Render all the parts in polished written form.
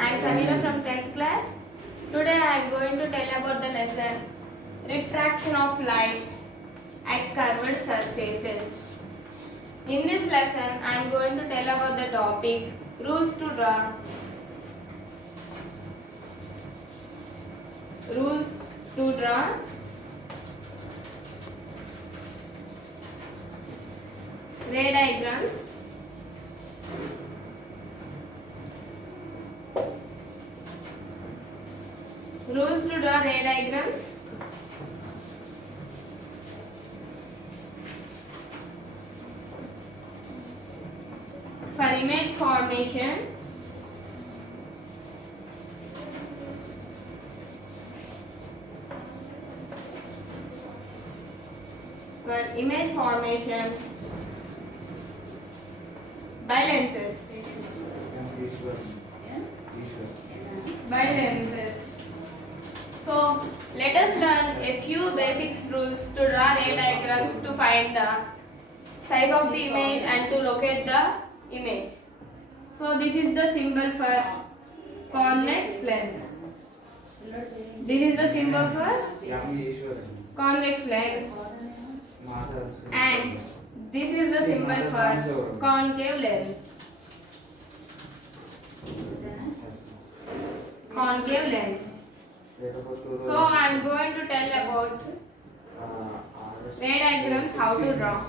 I am Samira from 10th class. Today I am going to tell about the lesson Refraction of Light at Curved Surfaces. In this lesson I am going to tell about the topic Rules to Draw. Rules to draw ray diagrams. Rules to draw ray diagrams. For image formation, by lenses. By lenses. So let us learn a few basic rules to draw ray diagrams to find the size of the image and to locate the image. So this is the symbol for convex lens. This is the symbol for convex lens. And this is the symbol for concave lens. Concave lens. So I am going to tell about ray diagrams, how to draw.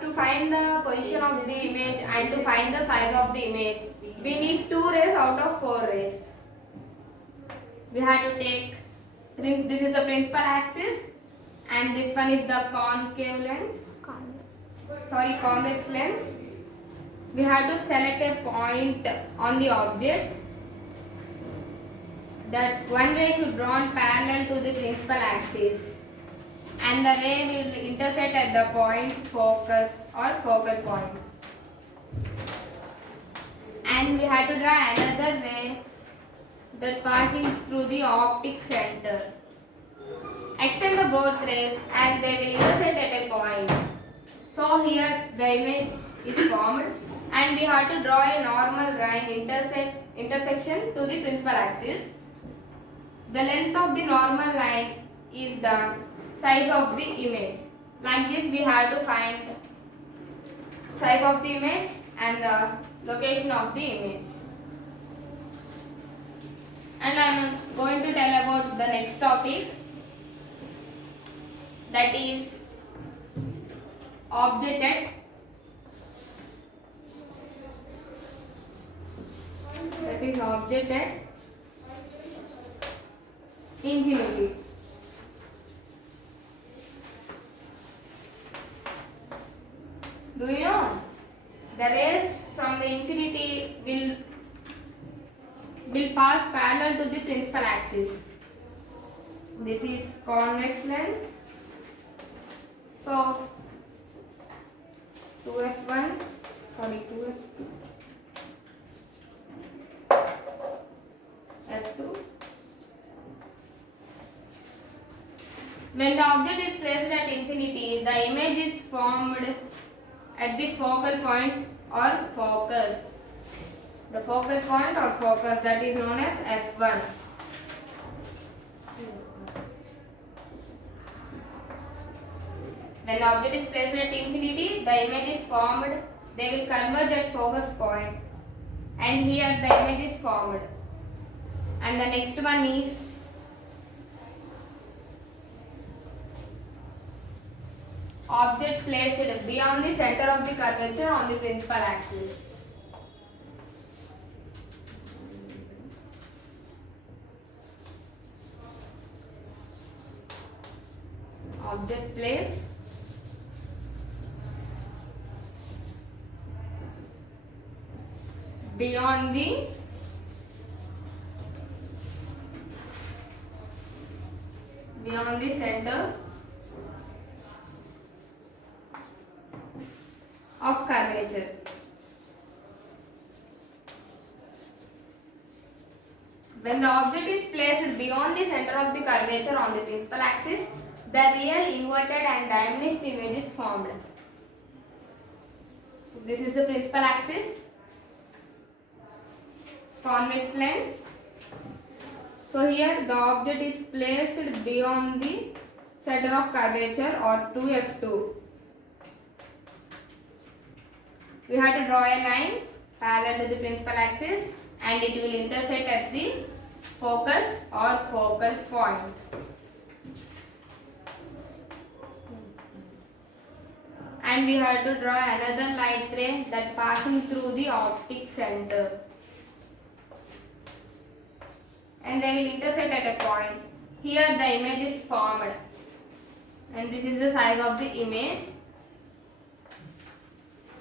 To find the position of the image and to find the size of the image, we need 2 rays out of 4 rays. We have to take, this is the principal axis and this one is the concave lens. Convex lens. We have to select a point on the object. That one ray should be drawn parallel to the principal axis and the ray will intersect at the point focus or focal point. And we have to draw another ray that passing through the optic center. Extend the both rays and they will intersect at a point. So here the image is formed and we have to draw a normal line intersection to the principal axis. The length of the normal line is the size of the image. Like this we have to find size of the image and the location of the image. And I am going to tell about the next topic, that is object at infinity. Do you know the rays from the infinity will pass parallel to the principal axis. This is convex lens. So 2f1, 2f2, f2. When the object is placed at infinity, the image is formed at the focal point or focus. The focal point or focus, that is known as f1. When the object is placed at infinity, the image is formed. They will converge at focus point, and here the image is formed. And the next one is object placed beyond the center of the curvature on the principal axis. Object placed beyond the center of curvature. When the object is placed beyond the center of the curvature on the principal axis, the real inverted and diminished image is formed. So This is the principal axis, convex lens. So here the object is placed beyond the center of curvature or 2F2. We have to draw a line parallel to the principal axis and it will intersect at the focus or focal point. And we have to draw another light ray that passing through the optic center. And they will intersect at a point. Here the image is formed. And this is the size of the image.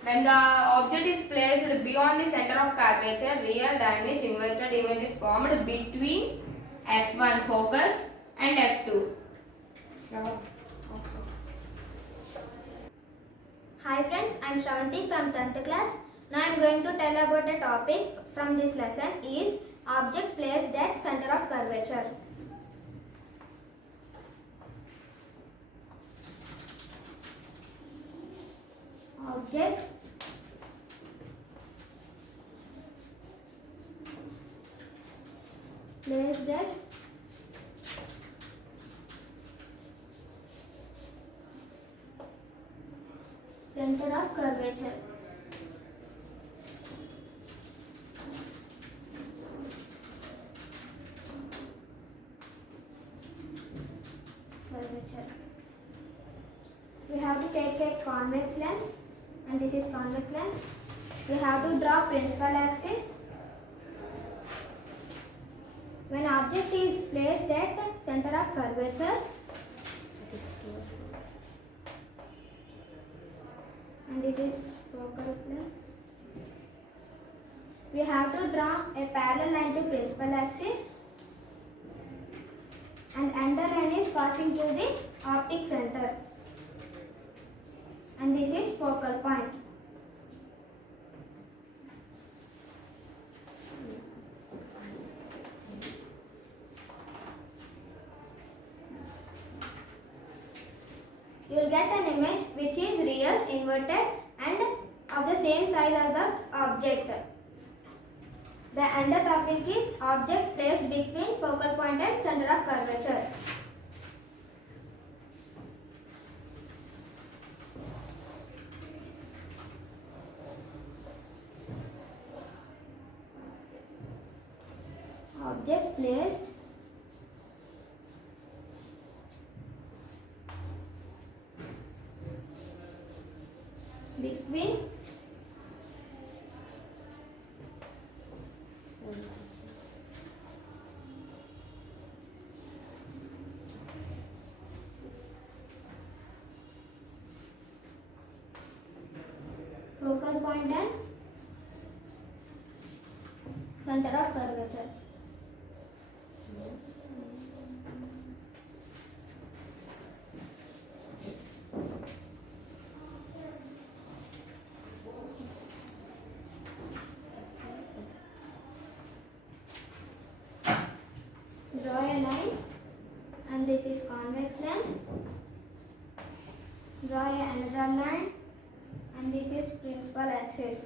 When the object is placed beyond the center of curvature, real Danish inverted image is formed between F1 focus and F2. Hi friends, I am Shravanti from 10th class. Now I am going to tell about a topic from this lesson is object placed at center of curvature. Object placed at center of curvature. We have to take a convex lens, and this is convex lens. We have to draw principal axis. When object is placed at center of curvature, and this is focal length, we have to draw a parallel line to principal axis, and underline is passing through the optic center, and this is focal point. You will get an image which is real, inverted and of the same size as the object. The other topic is object placed between focal point and center of curvature. Object placed between focal point and center of curvature. Draw a line, and this is convex lens. Draw another line, and this is principal axis.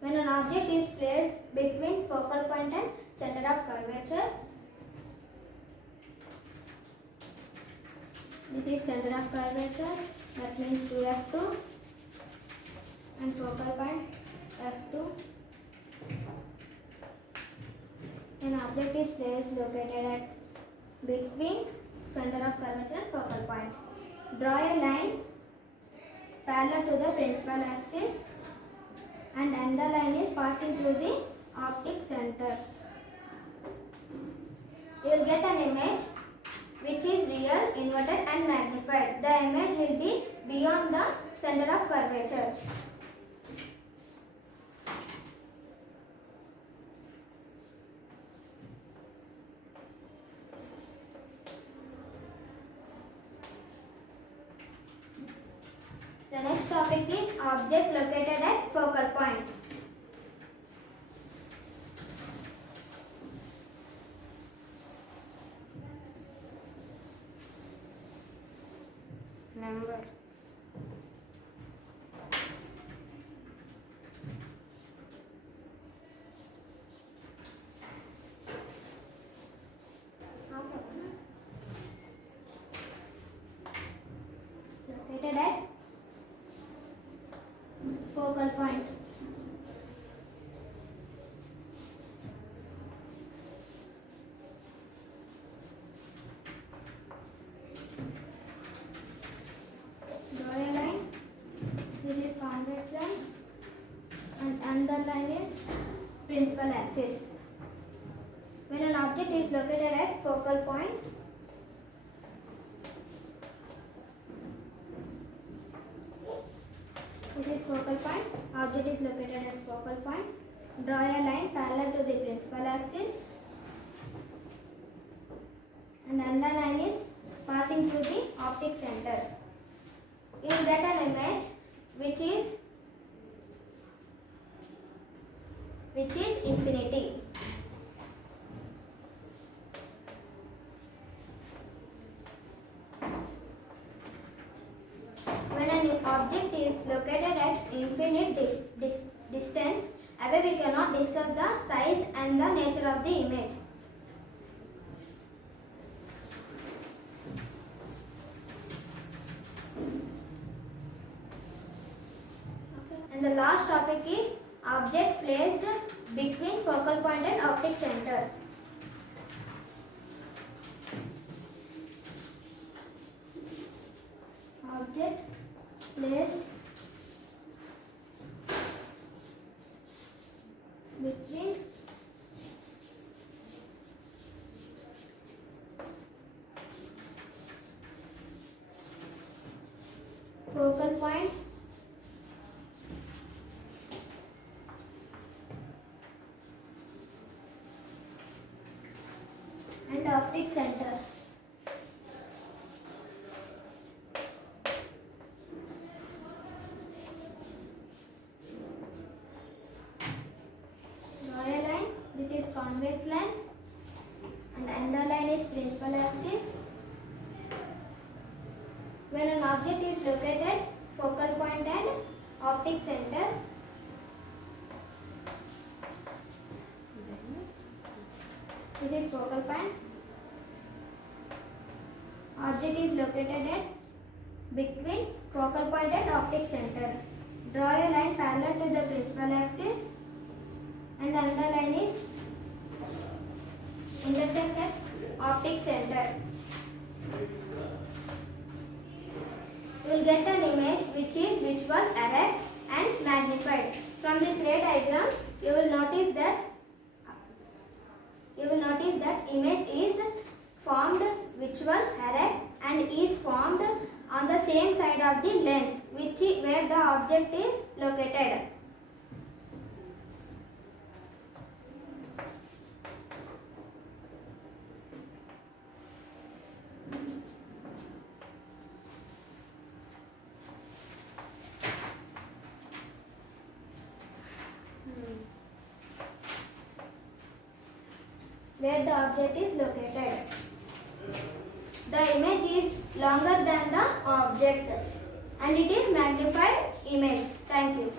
When an object is placed between focal point and center of curvature, this is center of curvature, that means 2F2, and focal point F2. An object is placed located at between center of curvature and focal point. Draw a line parallel to the principal axis, and another line is passing through the optic center. You will get an image which is real, inverted and magnified. The image will be beyond the center of curvature. The next topic is object located at focal point. Number. focal point. Draw a line. This is convex lens and another line is principal axis. When an object is located at focal point, this is focal point, object is located at focal point, draw a line parallel to the principal axis and another line is passing through the optic center. You will get an image which is infinity. When an object is located at infinite distance away, we cannot discuss the size and the nature of the image. And the last topic is object placed between focal point and optic center. Object placed between focal point and optic center. Draw a line. This is convex lens and another line is principal axis. When an object is located focal point and optic center, this is focal point. Object is located at between focal point and optic center. Draw a line parallel to the principal axis and another line is intersect at optic center. You will get an image which is visual, erect and magnified. From this ray diagram, you will notice that image is formed visual, erect and is formed on the same side of the lens where the object is located. Where the object is located. The image is longer than the object and it is magnified image. Thank you.